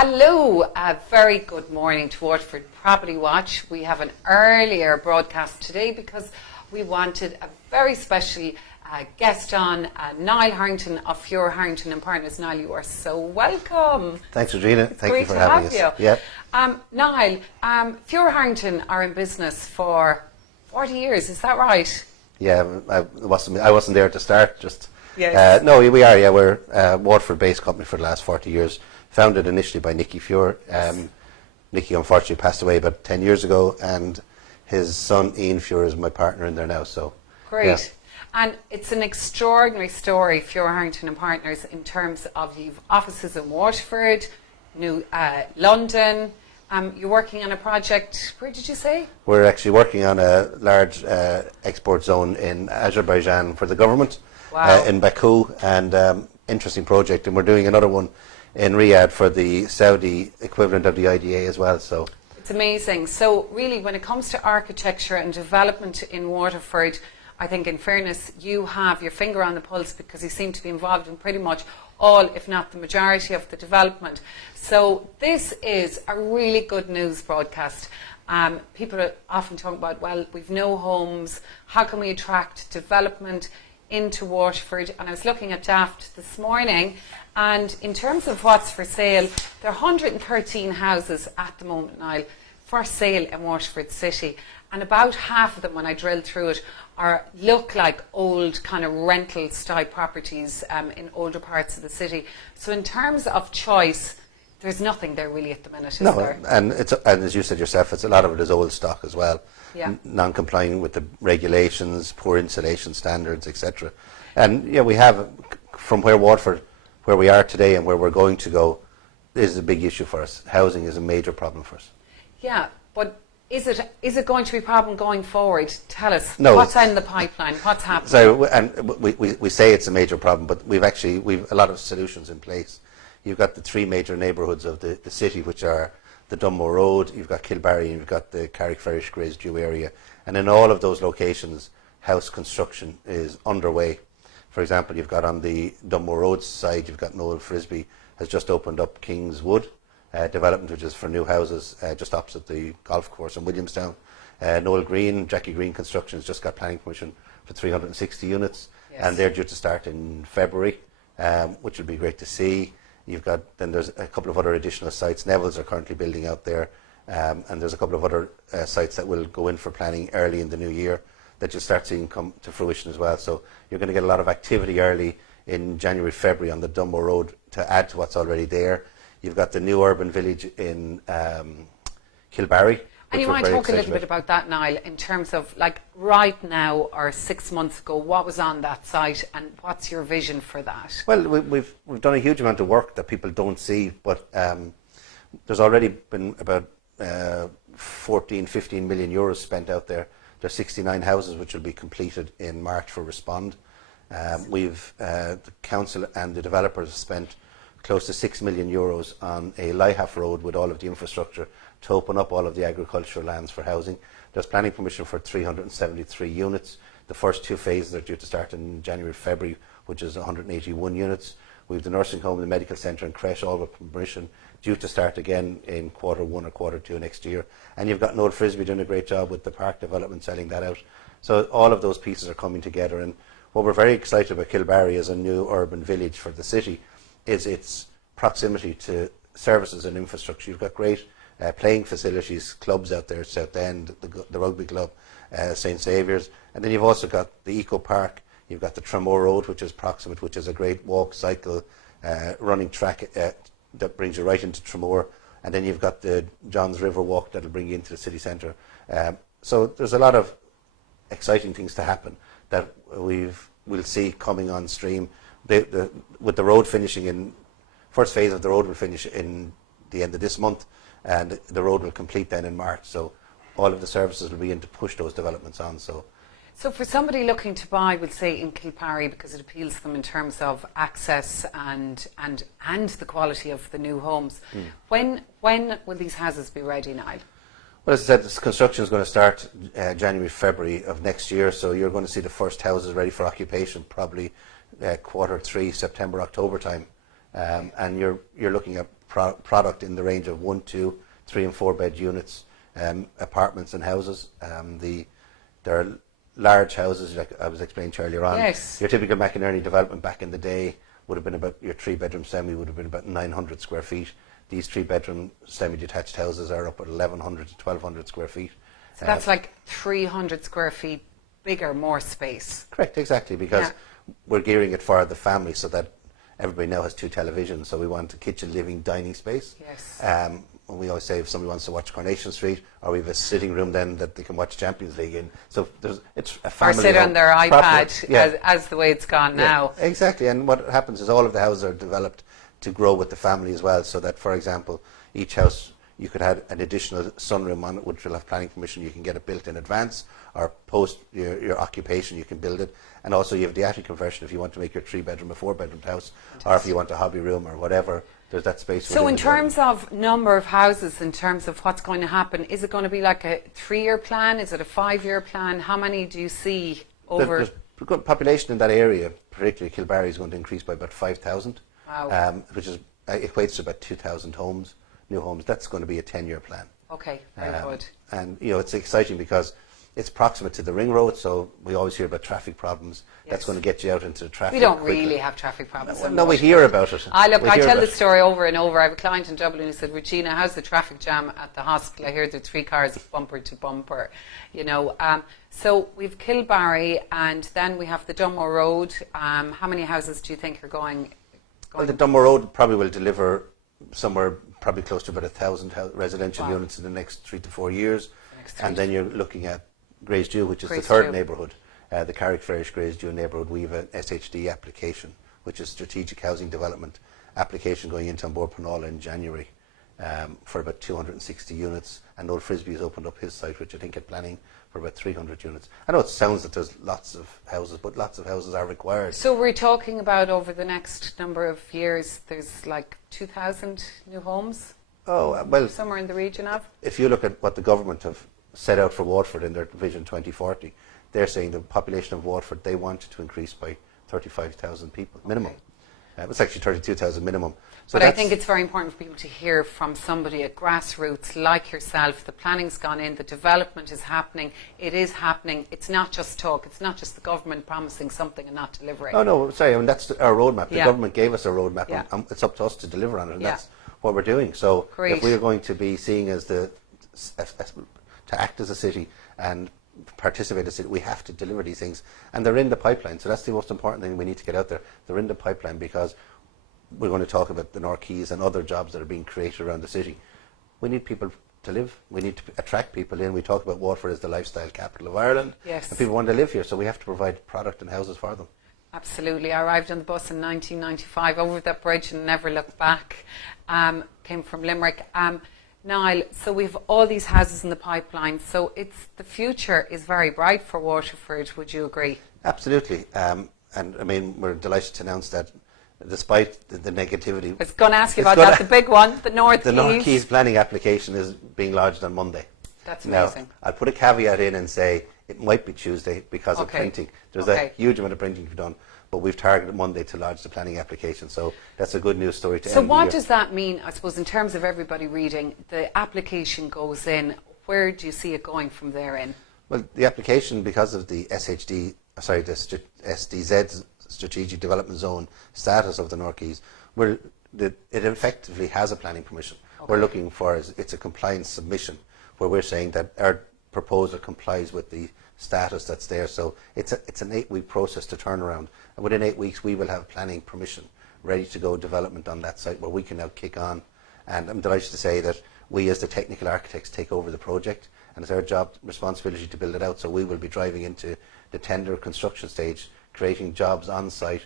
Hello, a very good morning to Waterford Property Watch. We have an earlier broadcast today because we wanted a very special guest on, Niall Harrington of Fiore Harrington and Partners. Niall, you are so welcome. Thanks, Regina. Thank you for having us. Great to have you. Niall, Fiore Harrington are in business for 40 years, is that right? Yeah, I wasn't there to start. Yes. No, we are. Yeah, we're a Waterford-based company for the last 40 years. Founded initially by Nicky Fiore. Nicky unfortunately passed away about 10 years ago, and his son Ian Fiore is my partner in there now. So great. Yeah. And it's an extraordinary story, Fiore Harrington and Partners, in terms of you've offices in Waterford, New London. You're working on a project. Where did you say? We're actually working on a large export zone in Azerbaijan for the government. Wow. In Baku, and interesting project, and we're doing another one in Riyadh for the Saudi equivalent of the IDA as well. So it's amazing. So really, when it comes to architecture and development in Waterford, I think in fairness, you have your finger on the pulse because you seem to be involved in pretty much all, if not the majority of the development. So this is a really good news broadcast. People are often talking about, well, we've no homes, how can we attract development into Waterford? And I was looking at Daft this morning, and in terms of what's for sale, there are 113 houses at the moment, Niall, for sale in Waterford City, and about half of them, when I drilled through it, look like old kind of rental style properties in older parts of the city. So in terms of choice, there's nothing there really at the minute, is there? And as you said yourself, a lot of it is old stock as well. Yeah. Non-complying with the regulations, poor insulation standards, etc. And yeah, we have, from where we are today and where we're going to go, is a big issue for us. Housing is a major problem for us. Yeah, but is it going to be a problem going forward? Tell us. No. What's in the pipeline? What's happening? So, and we say it's a major problem, but we've a lot of solutions in place. You've got the three major neighbourhoods of the city, which are the Dunmore Road, you've got Kilbarry, and you've got the Carrickferris Grace Dieu area. And in all of those locations, house construction is underway. For example, you've got on the Dunmore Road side, you've got Noel Frisbee has just opened up Kingswood development, which is for new houses just opposite the golf course in Williamstown. Noel Green, Jackie Green Construction has just got planning permission for 360 units, yes. And they're due to start in February, which will be great to see. Then there's a couple of other additional sites. Neville's are currently building out there, and there's a couple of other sites that will go in for planning early in the new year that you'll start seeing come to fruition as well. So you're going to get a lot of activity early in January, February on the Dunmore Road to add to what's already there. You've got the new urban village in Kilbarry. And you want to talk a little bit about that, Niall, in terms of, like, right now or 6 months ago, what was on that site and what's your vision for that? Well, we've done a huge amount of work that people don't see, but there's already been about 15 million euros spent out there. There's 69 houses which will be completed in March for Respond. The council and the developers spent close to 6 million euros on a Lyhalf road with all of the infrastructure to open up all of the agricultural lands for housing. There's planning permission for 373 units. The first two phases are due to start in January, February, which is 181 units. We have the nursing home, the medical centre and creche, all with permission, due to start again in Q1 or Q2 next year. And you've got Noel Frisbee doing a great job with the park development, selling that out. So all of those pieces are coming together. And what we're very excited about Kilbarry as a new urban village for the city is its proximity to services and infrastructure. You've got great playing facilities, clubs out there, South End, the rugby club, St Saviour's, and then you've also got the Eco Park. You've got the Tramore Road, which is proximate, which is a great walk, cycle, running track that brings you right into Tramore, and then you've got the Johns River Walk that'll bring you into the city centre. So there's a lot of exciting things to happen that we'll see coming on stream. With the road finishing in, first phase of the road will finish in the end of this month, and the road will complete then in March. So all of the services will be in to push those developments on. So for somebody looking to buy, we'll say in Kilbarry, because it appeals to them in terms of access and the quality of the new homes, when will these houses be ready, Niall? Well, as I said, this construction is going to start January, February of next year. So you're going to see the first houses ready for occupation probably Q3, September, October time. And you're looking at product in the range of 1, 2, 3 and 4 bed units, apartments and houses. There are large houses, like I was explaining to you earlier on. Yes. Your typical McInerney development back in the day would have been about, your 3-bedroom semi would have been about 900 square feet. These 3-bedroom semi-detached houses are up at 1,100 to 1,200 square feet. So that's like 300 square feet bigger, more space. Correct, exactly, because we're gearing it for the family so that everybody now has 2 televisions, so we want a kitchen, living, dining space. Yes. And we always say if somebody wants to watch Coronation Street, or we have a sitting room then that they can watch Champions League in. So it's a family. Or sit on their iPad, yeah. as the way it's gone now. Exactly, and what happens is all of the houses are developed to grow with the family as well, so that, for example, each house, you could have an additional sunroom on it, which will have planning permission. You can get it built in advance, or post your occupation, you can build it. And also you have the attic conversion if you want to make your 3-bedroom a 4-bedroom house, or if you want a hobby room or whatever, there's that space. So in terms of number of houses, in terms of what's going to happen, is it going to be like a 3-year plan? Is it a 5-year plan? How many do you see over? There's good population in that area, particularly Kilbarry, is going to increase by about 5,000, Wow. which equates to about 2,000 homes, new homes. That's going to be a 10-year plan. Okay, very good. And it's exciting because it's proximate to the ring road, so we always hear about traffic problems. Yes. That's going to get you out into the traffic. We don't quickly. really have traffic problems. No, we hear about it. I We hear tell about the story over and over. I have a client in Dublin who said, Regina, how's the traffic jam at the hospital? I hear there are 3 cars bumper to bumper. So we've Kilbarry, and then we have the Dunmore Road. How many houses do you think are going? Well, the Dunmore Road probably will deliver somewhere probably close to about 1,000 residential units in the next 3 to 4 years. And then you're looking at Grace Dieu, which is the third neighbourhood, the Carrickferris Grace Dieu neighbourhood. We have an SHD application, which is Strategic Housing Development application, going into Board Pernala in January for about 260 units. And Noel Frisbee has opened up his site, which I think had planning for about 300 units. I know it sounds that there's lots of houses, but lots of houses are required. So we're talking about over the next number of years, there's like 2,000 new homes? Oh, well, somewhere in the region of? If you look at what the government have set out for Waterford in their Vision 2040, they're saying the population of Waterford, they want to increase by 35,000 people, minimum. It's actually 32,000 minimum. So but I think it's very important for people to hear from somebody at grassroots like yourself. The planning's gone in, the development is happening, it is happening. It's not just talk, it's not just the government promising something and not delivering. Oh no, sorry, I mean, that's our roadmap. The government gave us a roadmap, and it's up to us to deliver on it, and that's what we're doing. So if we're going to be seen as to act as a city and participate as a city, we have to deliver these things, and they're in the pipeline. So that's the most important thing we need to get out there. They're in the pipeline because we're going to talk about the North Quays and other jobs that are being created around the city. We need people to live. We need to attract people in. We talk about Waterford as the lifestyle capital of Ireland, yes, and people want to live here, so we have to provide product and houses for them. Absolutely. I arrived on the bus in 1995 over that bridge and never looked back. Came from Limerick. Niall, so we have all these houses in the pipeline, so the future is very bright for Waterford, would you agree? Absolutely. And I mean, we're delighted to announce that despite the negativity... I was going to ask you about that, the big one, the North Quays. The North Quays planning application is being lodged on Monday. That's amazing. Now, I'll put a caveat in and say it might be Tuesday because of printing. There's a huge amount of printing to be done, but we've targeted Monday to lodge the planning application, so that's a good news story to end the year. So what does that mean, I suppose, in terms of everybody reading? The application goes in, where do you see it going from there in? Well, the application, because of the SDZ Strategic Development Zone status of the North Quays, it effectively has a planning permission. We're looking for, it's a compliance submission, where we're saying that our proposal complies with the status that's there. So it's an 8-week process to turn around, and within 8 weeks we will have planning permission, ready to go development on that site, where we can now kick on. And I'm delighted to say that we as the technical architects take over the project, and it's our job responsibility to build it out. So we will be driving into the tender construction stage, creating jobs on site.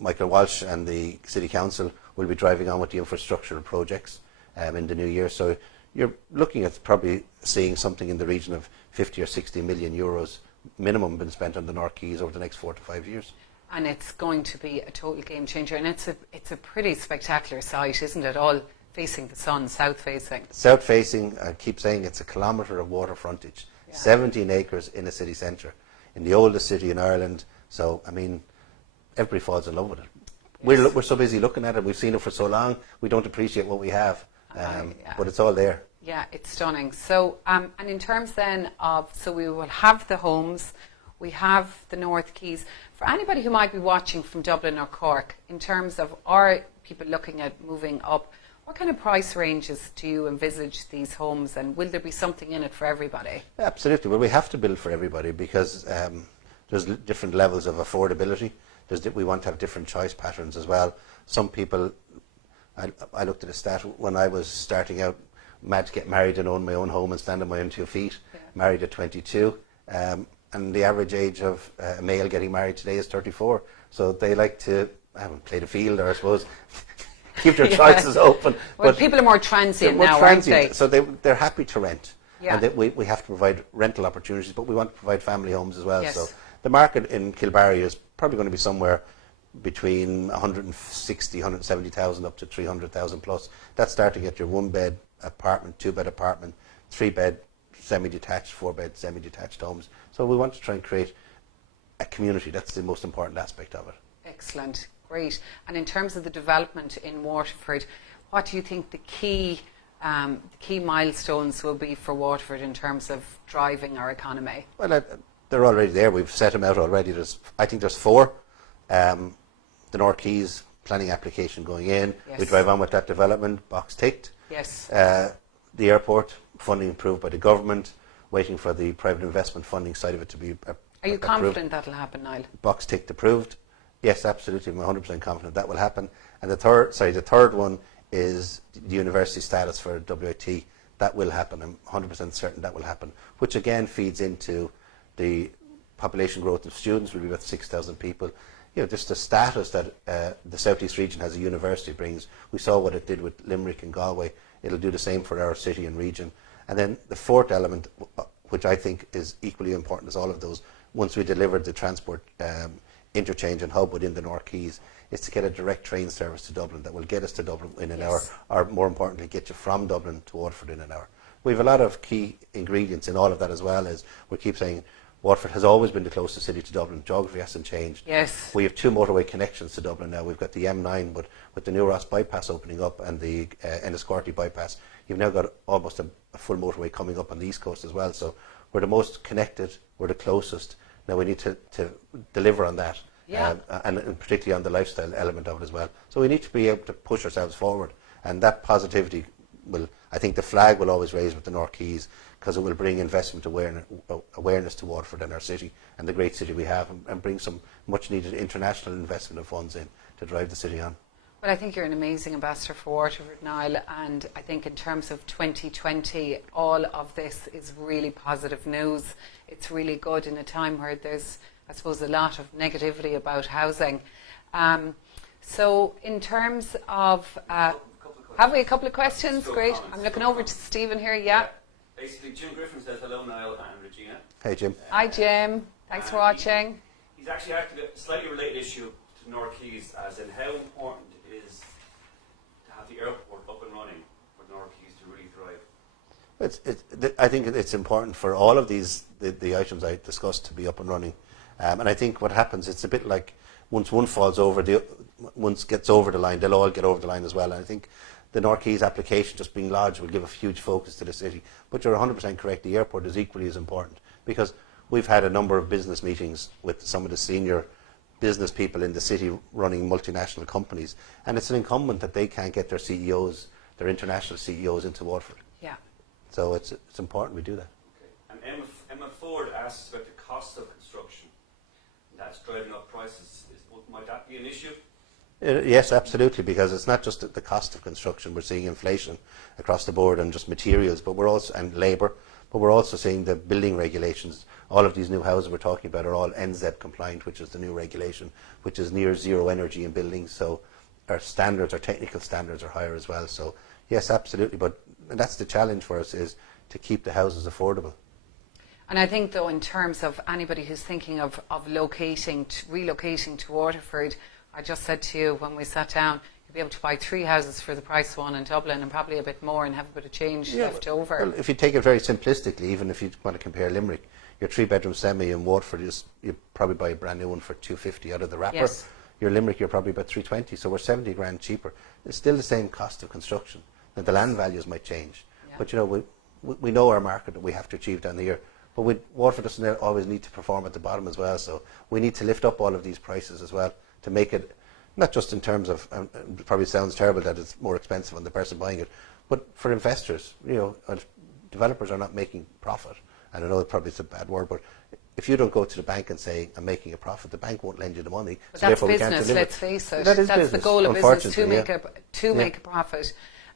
Michael Walsh and the City Council will be driving on with the infrastructural projects in the new year. So you're looking at probably seeing something in the region of 50 or 60 million euros minimum been spent on the North Quays over the next 4 to 5 years. And it's going to be a total game changer, and it's a pretty spectacular site, isn't it? All facing the sun, south facing. South facing, I keep saying it's a kilometre of water frontage, 17 acres in a city centre, in the oldest city in Ireland. So, I mean, everybody falls in love with it. We're so busy looking at it. We've seen it for so long. We don't appreciate what we have, but it's all there. Yeah, it's stunning. So, and in terms then of, so we will have the homes, we have the North Quays. For anybody who might be watching from Dublin or Cork, in terms of are people looking at moving up, what kind of price ranges do you envisage these homes, and will there be something in it for everybody? Absolutely. Well, we have to build for everybody because there's different levels of affordability. We want to have different choice patterns as well. Some people, I looked at a stat when I was starting out, mad to get married and own my own home and stand on my own 2 feet, married at 22. And the average age of a male getting married today is 34. So they like to, I haven't played a field, or I suppose, keep their choices open. Well, but people are more transient now, aren't they? So they're happy to rent. Yeah. And we have to provide rental opportunities, but we want to provide family homes as well. Yes. So the market in Kilbarry is probably going to be somewhere between 160, 170,000 up to 300,000 plus. That's starting at your 1-bed apartment, 2-bed apartment, 3-bed semi-detached, 4-bed semi-detached homes. So we want to try and create a community. That's the most important aspect of it. Excellent, great. And in terms of the development in Waterford, what do you think the key milestones will be for Waterford in terms of driving our economy? Well, they're already there. We've set them out already. I think there's 4. The North Quays planning application going in. Yes. We drive on with that development, box ticked. Yes. The airport, funding approved by the government, waiting for the private investment funding side of it to be approved. Are you confident that'll happen, Niall? Box ticked approved. Yes, absolutely. I'm 100% confident that will happen. And the third one is the university status for W.I.T. That will happen. I'm 100% certain that will happen, which again feeds into the population growth of students. Will be about 6,000 people. You know, just the status that the South East region as a university brings. We saw what it did with Limerick and Galway. It'll do the same for our city and region. And then the fourth element, which I think is equally important as all of those, once we deliver the transport interchange and hub within the North Quays, is to get a direct train service to Dublin that will get us to Dublin in an hour, or more importantly, get you from Dublin to Waterford in an hour. We have a lot of key ingredients in all of that as well. As we keep saying, Waterford has always been the closest city to Dublin. Geography hasn't changed. Yes. We have 2 motorway connections to Dublin now. We've got the M9, but with the new Ross bypass opening up and the Enniscorthy bypass, you've now got almost a full motorway coming up on the East Coast as well. So we're the most connected, we're the closest. Now we need to deliver on that, and particularly on the lifestyle element of it as well. So we need to be able to push ourselves forward, and that positivity will, I think the flag will always raise with the North Quays, because it will bring investment awareness to Waterford and our city and the great city we have, and bring some much needed international investment of funds in to drive the city on. Well, I think you're an amazing ambassador for Waterford, Niall, and I think in terms of 2020, all of this is really positive news. It's really good in a time where there's, I suppose, a lot of negativity about housing. So in terms of, have we a couple of questions? Great. I'm looking over to Stephen here, Basically, Jim Griffin says hello, Niall and Regina. Hey, Jim. Hi, Jim. Thanks for watching. He's actually acted a slightly related issue to North Quays, as in how important it is to have the airport up and running for North Quays to really thrive. I think it's important for all of these the items I discussed to be up and running, and I think what happens, it's a bit like once one falls over, once gets over the line, they'll all get over the line as well. And I think the North Quays application just being lodged will give a huge focus to the city. But you're 100% correct, the airport is equally as important, because we've had a number of business meetings with some of the senior business people in the city running multinational companies, and it's an incumbent that they can't get their CEOs, their international CEOs, into Waterford. Yeah. So it's important we do that. Okay. And Emma Ford asks about the cost of construction. That's driving up prices. Might that be an issue? Yes, absolutely, because it's not just the cost of construction. We're seeing inflation across the board and just materials, but we're also, and labour, but we're also seeing the building regulations. All of these new houses we're talking about are all NZ compliant, which is the new regulation, which is near zero energy in buildings. So our standards, our technical standards are higher as well. So yes, absolutely, but that's the challenge for us, is to keep the houses affordable. And I think, though, in terms of anybody who's thinking of relocating to Waterford, I just said to you when we sat down, you'll be able to buy 3 houses for the price of one in Dublin, and probably a bit more, and have a bit of change left over. Well, if you take it very simplistically, even if you want to compare Limerick, your 3-bedroom semi in Waterford, you probably buy a brand new one for $250 out of the wrapper. Yes. Your Limerick, you're probably about 320, so we're 70 grand cheaper. It's still the same cost of construction. Now, the land values might change, but you know, we know our market that we have to achieve down here. But Waterford doesn't always need to perform at the bottom as well, so we need to lift up all of these prices as well to make it, not just in terms of, it probably sounds terrible that it's more expensive on the person buying it, but for investors, you know, developers are not making profit. And I know it probably is a bad word, but if you don't go to the bank and say, I'm making a profit, the bank won't lend you the money. But so that's therefore business, we can't deliver. let's face it. That is that's business, the goal of business, to unfortunately, make a profit.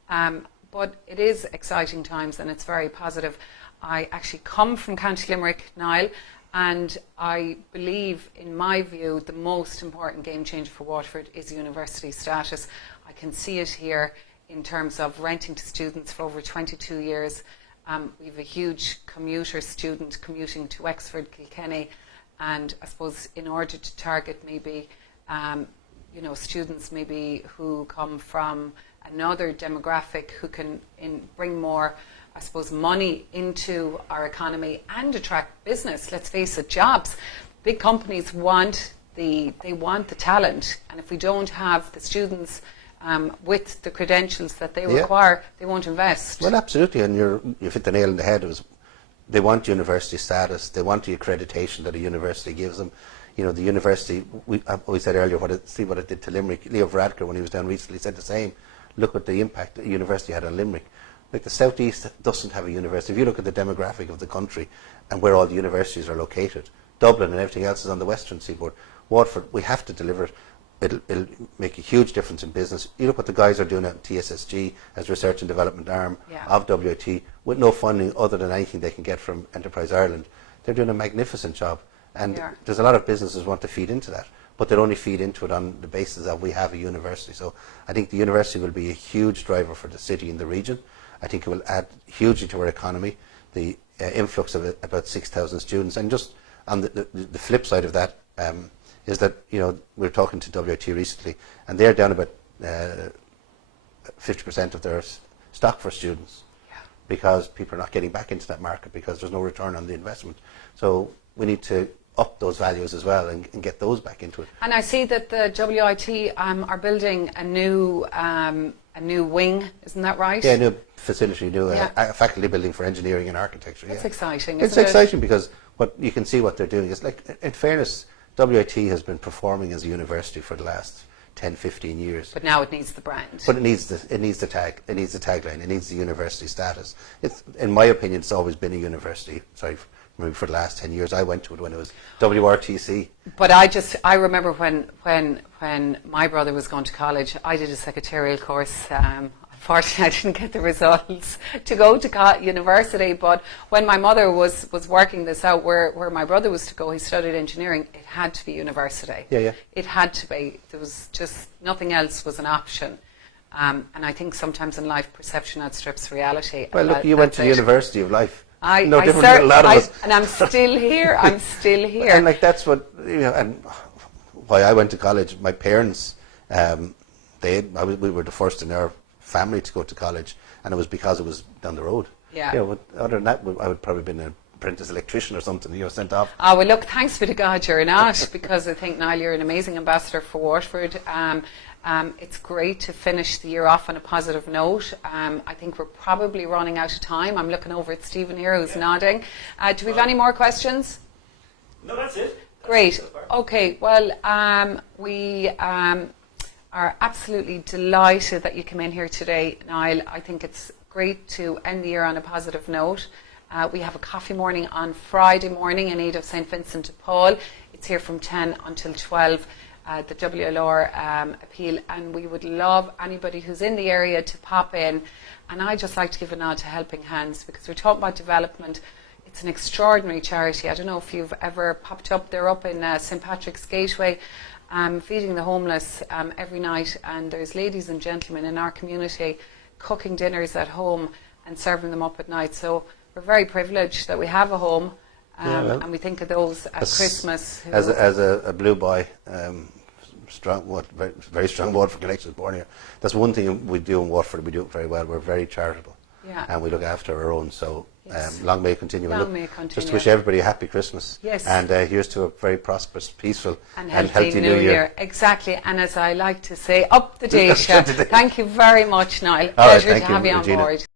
But it is exciting times and it's very positive. I actually come from County Limerick, Niall, and I believe, in my view, the most important game changer for Waterford is university status. I can see it here in terms of renting to students for over 22 years. We have a huge commuter student commuting to Wexford, Kilkenny, and I suppose in order to target maybe students maybe who come from another demographic who can bring more, I suppose, money into our economy and attract business. Let's face it, jobs. Big companies want the talent, and if we don't have the students with the credentials that they require, they won't invest. Well, absolutely, and you've hit the nail on the head. They want university status. They want the accreditation that a university gives them. You know, the university. We said earlier, see what it did to Limerick. Leo Varadkar, when he was down recently, said the same. Look at the impact the university had on Limerick. Like the southeast doesn't have a university. If you look at the demographic of the country and where all the universities are located, Dublin and everything else is on the western seaboard. Waterford, we have to deliver it. It'll make a huge difference in business. You look what the guys are doing at TSSG as research and development arm of W.I.T. with no funding other than anything they can get from Enterprise Ireland. They're doing a magnificent job, and there's a lot of businesses want to feed into that, but they'll only feed into it on the basis that we have a university. So I think the university will be a huge driver for the city and the region. I think it will add hugely to our economy. The influx of about 6,000 students, and just on the flip side of that. Is that, you know, we were talking to W.I.T recently, and they're down about 50% of their stock for students because people are not getting back into that market because there's no return on the investment. So we need to up those values as well and get those back into it. And I see that the W.I.T are building a new wing, isn't that right? Yeah, a new facility, a faculty building for engineering and architecture. That's exciting, It's exciting because what you can see what they're doing is, like, in fairness, W.I.T has been performing as a university for the last 10, 15 years. But now it needs the brand. But it needs the tagline, it needs the university status. It's, in my opinion, it's always been a university. Sorry, maybe for the last 10 years. I went to it when it was WRTC. But I remember when my brother was going to college, I did a secretarial course. Unfortunately, I didn't get the results to go to university, but when my mother was working this out, where my brother was to go, he studied engineering, it had to be university. Yeah. It had to be. There was just nothing else was an option. And I think sometimes in life, perception outstrips reality. Well, look, you went to the University of Life. No different than a lot of us. And I'm still here. I'm still here. And like that's what, you know, and why I went to college, my parents, we were the first in our family to go to college, and it was because it was down the road. Yeah. You know, other than that, I would probably been an apprentice electrician or something. You know, sent off. Oh well, look, thanks be to God you're not, because I think, Niall, you're an amazing ambassador for Waterford. It's great to finish the year off on a positive note. I think we're probably running out of time. I'm looking over at Stephen here, who's nodding. Do we have any more questions? No, that's it. Great. Okay. Well, we are absolutely delighted that you came in here today, Niall. I think it's great to end the year on a positive note. We have a coffee morning on Friday morning in aid of St. Vincent de Paul. It's here from 10 until 12, the WLR appeal, and we would love anybody who's in the area to pop in. And I'd just like to give a nod to Helping Hands, because we're talking about development. It's an extraordinary charity. I don't know if you've ever popped up. They're up in St. Patrick's Gateway, feeding the homeless every night, and there's ladies and gentlemen in our community cooking dinners at home and serving them up at night. So we're very privileged that we have a home, and we think of those at Christmas. As a blue boy, very strong Waterford connections born here. That's one thing we do in Waterford. We do it very well. We're very charitable, and we look after our own. So Yes. Long may it continue. Long Look, may it continue. just to wish everybody a happy Christmas. Yes. And here's to a very prosperous, peaceful And healthy New Year. Exactly. And as I like to say, up the day, Up the day. Thank you very much, Niall. All right, Pleasure thank to you, have you on Regina. board.